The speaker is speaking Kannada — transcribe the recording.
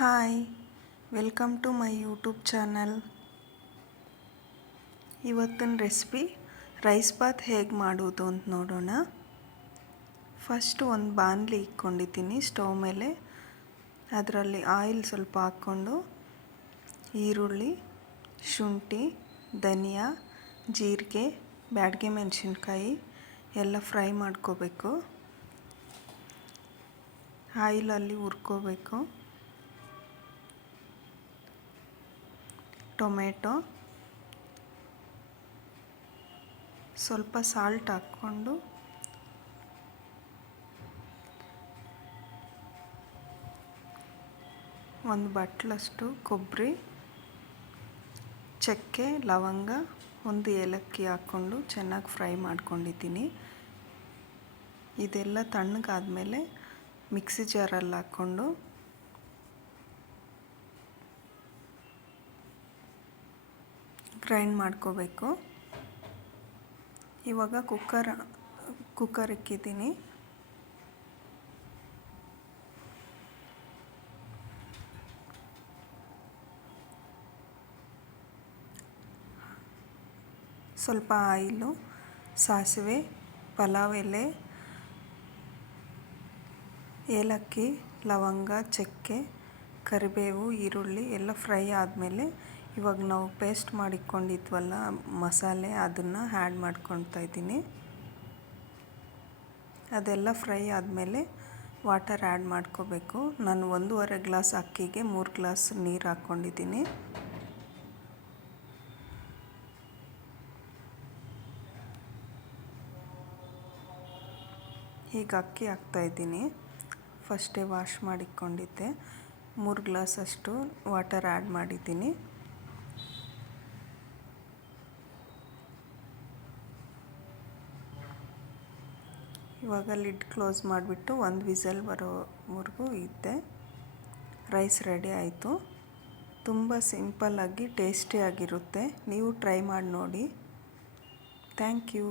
Hi, welcome to my YouTube channel. ಇವತ್ತಿನ ರೆಸಿಪಿ ರೈಸ್ ಬಾತ್ ಹೇಗೆ ಮಾಡೋದು ಅಂತ ನೋಡೋಣ. ಫಸ್ಟ್ ಒಂದು ಬಾಣಲಿ ಇಟ್ಕೊಂಡಿದ್ದೀನಿ ಸ್ಟವ್ ಮೇಲೆ. ಅದರಲ್ಲಿ ಆಯಿಲ್ ಸ್ವಲ್ಪ ಹಾಕ್ಕೊಂಡು ಈರುಳ್ಳಿ, ಶುಂಠಿ, ಧನಿಯಾ, ಜೀರಿಗೆ, ಬ್ಯಾಡಗೆ ಮೆಣಸಿನ್ಕಾಯಿ ಎಲ್ಲ ಫ್ರೈ ಮಾಡ್ಕೋಬೇಕು. ಆಯಿಲಲ್ಲಿ ಹುರ್ಕೋಬೇಕು. ಟೊಮೆಟೊ, ಸ್ವಲ್ಪ ಸಾಲ್ಟ್ ಹಾಕ್ಕೊಂಡು ಒಂದು ಬಟ್ಲಷ್ಟು ಕೊಬ್ಬರಿ, ಚಕ್ಕೆ, ಲವಂಗ, ಒಂದು ಏಲಕ್ಕಿ ಹಾಕ್ಕೊಂಡು ಚೆನ್ನಾಗಿ ಫ್ರೈ ಮಾಡ್ಕೊಂಡಿದ್ದೀನಿ. ಇದೆಲ್ಲ ತಣ್ಣಗಾದ್ಮೇಲೆ ಮಿಕ್ಸಿ ಜಾರಲ್ಲಿ ಹಾಕ್ಕೊಂಡು ಗ್ರೈಂಡ್ ಮಾಡ್ಕೋಬೇಕು. ಇವಾಗ ಕುಕ್ಕರ್ ಇಕ್ಕಿದ್ದೀನಿ. ಸ್ವಲ್ಪ ಆಯಿಲು, ಸಾಸಿವೆ, ಪಲಾವ್ ಎಲೆ, ಏಲಕ್ಕಿ, ಲವಂಗ, ಚಕ್ಕೆ, ಕರಿಬೇವು, ಈರುಳ್ಳಿ ಎಲ್ಲ ಫ್ರೈ ಆದಮೇಲೆ ಇವಾಗ ನಾವು ಪೇಸ್ಟ್ ಮಾಡಿಕೊಂಡಿದ್ವಲ್ಲ ಮಸಾಲೆ, ಅದನ್ನು ಆ್ಯಡ್ ಮಾಡ್ಕೊತಾ ಇದ್ದೀನಿ. ಅದೆಲ್ಲ ಫ್ರೈ ಆದಮೇಲೆ ವಾಟರ್ ಆ್ಯಡ್ ಮಾಡ್ಕೋಬೇಕು. ನಾನು 1.5 ಗ್ಲಾಸ್ ಅಕ್ಕಿಗೆ 3 ಗ್ಲಾಸ್ ನೀರು ಹಾಕ್ಕೊಂಡಿದ್ದೀನಿ. ಈಗ ಅಕ್ಕಿ ಹಾಕ್ತಾಯಿದ್ದೀನಿ. ಫಸ್ಟೇ ವಾಶ್ ಮಾಡಿಕೊಂಡಿದ್ದೆ. 3 ಗ್ಲಾಸಷ್ಟು ವಾಟರ್ ಆ್ಯಡ್ ಮಾಡಿದ್ದೀನಿ. ಇವಾಗ ಲಿಡ್ ಕ್ಲೋಸ್ ಮಾಡಿಬಿಟ್ಟು ಒಂದು ವಿಸಲ್ ಬರೋವರೆಗೂ ಇದ್ದೆ. ರೈಸ್ ರೆಡಿ ಆಯಿತು. ತುಂಬ ಸಿಂಪಲ್ಲಾಗಿ ಟೇಸ್ಟಿಯಾಗಿರುತ್ತೆ. ನೀವು ಟ್ರೈ ಮಾಡಿ ನೋಡಿ. Thank you.